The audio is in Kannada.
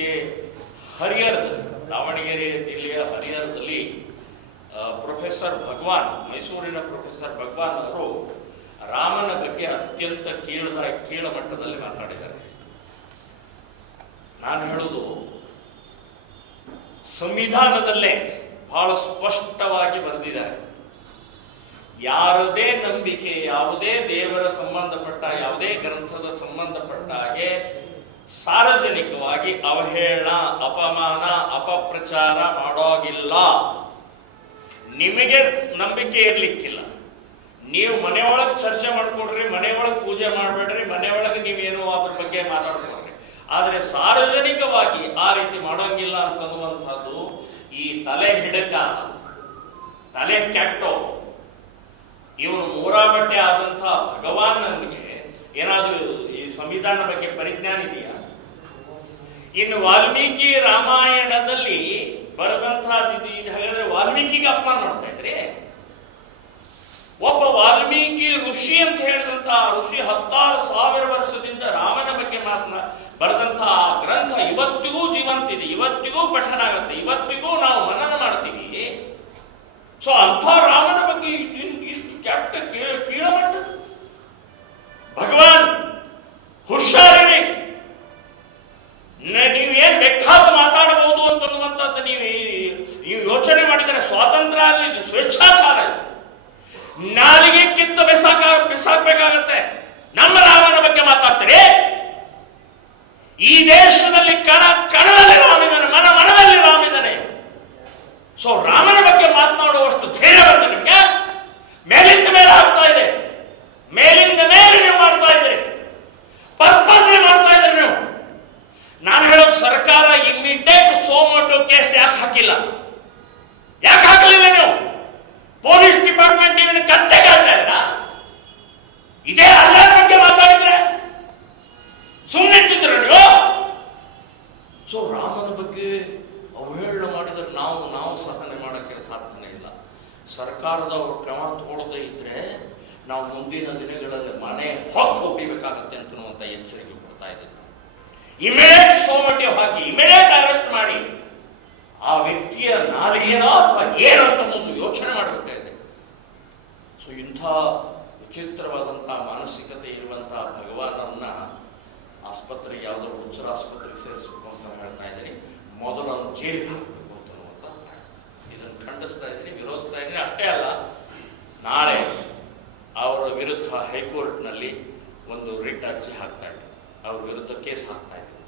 ಇತ್ತೀಚೆಗೆ ಹರಿಹರದಲ್ಲಿ, ದಾವಣಗೆರೆ ಜಿಲ್ಲೆಯ ಹರಿಹರದಲ್ಲಿ ಪ್ರೊಫೆಸರ್ ಭಗವಾನ್, ಮೈಸೂರಿನ ಪ್ರೊಫೆಸರ್ ಭಗವಾನ್ ಅವರು ರಾಮನ ಬಗ್ಗೆ ಅತ್ಯಂತ ಕೀಳಮಟ್ಟದಲ್ಲಿ ಮಾತಾಡಿದ್ದಾರೆ. ನಾನು ಹೇಳುವುದು, ಸಂವಿಧಾನದಲ್ಲೇ ಬಹಳ ಸ್ಪಷ್ಟವಾಗಿ ಬರೆದಿದ್ದಾರೆ, ಯಾರದೇ ನಂಬಿಕೆ, ಯಾವುದೇ ದೇವರ ಸಂಬಂಧಪಟ್ಟ, ಯಾವುದೇ ಗ್ರಂಥದ ಸಂಬಂಧಪಟ್ಟ ಹಾಗೆ ಸಾರ್ವಜನಿಕವಾಗಿ ಅವಹೇಳನ, ಅಪಮಾನ, ಅಪಪ್ರಚಾರ ಮಾಡೋಗಿಲ್ಲ. ನಿಮಗೆ ನಂಬಿಕೆ ಇರ್ಲಿಕ್ಕಿಲ್ಲ, ನೀವು ಮನೆಯೊಳಗೆ ಚರ್ಚೆ ಮಾಡ್ಕೊಡ್ರಿ, ಮನೆಯೊಳಗೆ ಪೂಜೆ ಮಾಡಬೇಡ್ರಿ, ಮನೆಯೊಳಗೆ ನೀವೇನು ಅದ್ರ ಬಗ್ಗೆ ಮಾತಾಡ್ಕೊಡ್ರಿ. ಆದರೆ ಸಾರ್ವಜನಿಕವಾಗಿ ಆ ರೀತಿ ಮಾಡೋಂಗಿಲ್ಲ ಅಂತನ್ನುವಂಥದ್ದು ಈ ತಲೆ ಹಿಡಕ, ತಲೆ ಕೆಟ್ಟೋ, ಇವನು ಮೂರಾಬಟ್ಟೆ ಆದಂಥ ಭಗವಾನ್ ನನಗೆ ಏನಾದರೂ ಈ ಸಂವಿಧಾನ ಬಗ್ಗೆ ಪರಿಜ್ಞಾನ ಇದೆಯಾ? ಇನ್ನು ವಾಲ್ಮೀಕಿ ರಾಮಾಯಣದಲ್ಲಿ ಬರೆದಂತಹದ್ದು ಹಾಗಾದ್ರೆ ವಾಲ್ಮೀಕಿಗೆ ಅಪಮಾನ ಮಾಡ್ತಾ ಇದ್ರಿ. ಒಬ್ಬ ವಾಲ್ಮೀಕಿ ಋಷಿ ಅಂತ ಹೇಳಿದಂತಹ ಋಷಿ 16,000 ವರ್ಷದಿಂದ ರಾಮನ ಬಗ್ಗೆ ಬರೆದಂತಹ ಗ್ರಂಥ ಇವತ್ತಿಗೂ ಜೀವಂತಿದೆ, ಇವತ್ತಿಗೂ ಪಠನ ಆಗುತ್ತೆ, ಇವತ್ತಿಗೂ ನಾವು ಮನನ ಮಾಡ್ತೀವಿ. ಸೊ ಅಂಥ ರಾಮನ ಬಗ್ಗೆ ಇಷ್ಟು ಕೆಟ್ಟ ಕೀಳಮಟ್ಟ. ಭಗವಾನ್ ಹುಷಾರಿರಿ, ನೀವು ಏನ್ ಬೇಕಾದ ಮಾತಾಡಬಹುದು ಅಂತನ್ನುವಂಥದ್ದು ನೀವು ಯೋಚನೆ ಮಾಡಿದರೆ ಸ್ವಾತಂತ್ರ್ಯ ಆಗಲಿ, ಸ್ವೇಚ್ಛಾಚಾರ, ನಾಲಿಗೆ ಕಿತ್ತು ಬಿಸಾಕ್ಬೇಕಾಗತ್ತೆ. ನಮ್ಮ ರಾಮನ ಬಗ್ಗೆ ಮಾತಾಡ್ತೀರಿ? ಈ ದೇಶದಲ್ಲಿ ಕಣದಲ್ಲಿ ರಾಮಿದ್ದಾನೆ, ಮನದಲ್ಲಿ ರಾಮಿದ್ದಾನೆ. ಸೊ ರಾಮನ ಬಗ್ಗೆ ಮಾತನಾಡುವಷ್ಟು ಧೈರ್ಯ ಬಂದ ನಿಮ್ಗೆ? ಮೇಲಿಂದ ಮೇಲೆ ಆಗ್ತಾ ಇದೆ, ಮೇಲಿಂದ ಮೇಲೆ ನೀವು ಮಾಡ್ತಾ ಇದ್ದೀರಿ, ಪರ್ಪಸ್ ಮಾಡ್ತಾ ಇದ್ದೀರಿ ನೀವು. ನಾನು ಹೇಳೋದು, ಸರ್ಕಾರ ಇಮ್ಮಿಡಿಯೇಟ್ ಸೋಮೋಟೋ ಕೇಸ್ ಯಾಕೆ ಹಾಕಿಲ್ಲ? ಯಾಕೆ ಹಾಕಲಿಲ್ಲ ನೀವು? ಪೊಲೀಸ್ ಡಿಪಾರ್ಟ್ಮೆಂಟ್ ನೀವು ಕತ್ತೆಗೆ ಆಗ್ತಾ ಇದ್ದೀರಾ? ಇದೇ ಅಲ್ಲರ ಬಗ್ಗೆ ಮಾತಾಡಿದ್ರೆ ಸುಮ್ಮನಿರ್ತಿದ್ರು ನೀವು. ಸೊ ರಾಮನ ಬಗ್ಗೆ ಅವಹೇಳನ ಮಾಡಿದ್ರೆ ನಾವು ಸಹನೆ ಮಾಡೋಕ್ಕೆ ಸಾಧ್ಯನೇ ಇಲ್ಲ. ಸರ್ಕಾರದವರು ಕ್ರಮ ತಗೊಳ್ಳದೇ ಇದ್ರೆ ನಾವು ಮುಂದಿನ ದಿನಗಳಲ್ಲಿ ಮನೆ ಹೋಗಬೇಕಾಗತ್ತೆ ಅಂತನ್ನುವಂಥ ಎಚ್ಚರಿಕೆ ಕೊಡ್ತಾ ಇದ್ದೀವಿ. ಇಮಿಡಿಯೇಟ್ ಸೋಮಟಿವ್ ಹಾಕಿ, ಇಮಿಡಿಯೇಟ್ ಅರೆಸ್ಟ್ ಮಾಡಿ ಆ ವ್ಯಕ್ತಿಯ ನಾಲಿಗೆನೋ ಅಥವಾ ಏನೋ ಅಂತ ಒಂದು ಯೋಚನೆ ಮಾಡಬೇಕಾಗಿದೆ. ಸೊ ಇಂಥ ವಿಚಿತ್ರವಾದಂತಹ ಮಾನಸಿಕತೆ ಇರುವಂತಹ ಭಗವಾನರನ್ನ ಆಸ್ಪತ್ರೆಗೆ, ಯಾವುದೋ ಹುಚ್ಚರ ಆಸ್ಪತ್ರೆಗೆ ಸೇರಿಸಬೇಕು ಅಂತ ಹೇಳ್ತಾ ಇದ್ದೀನಿ. ಮೊದಲು ಅವನು ಜೈಲಿಗೆ ಹಾಕಬೇಕು ಅಂತನ್ನುವಂಥ ಇದನ್ನು ಖಂಡಿಸ್ತಾ ಇದ್ದೀನಿ, ವಿರೋಧಿಸ್ತಾ ಇದ್ದೀನಿ. ಅಷ್ಟೇ ಅಲ್ಲ, ನಾಳೆ ಅವರ ವಿರುದ್ಧ ಹೈಕೋರ್ಟ್ನಲ್ಲಿ ಒಂದು ರಿಟ್ ಅರ್ಜಿ ಹಾಕ್ತಾ ಇದ್ದೀನಿ, ಅವ್ರ ವಿರುದ್ಧ ಕೇಸ್ ಹಾಕ್ತಾ ಇದ್ದೀನಿ.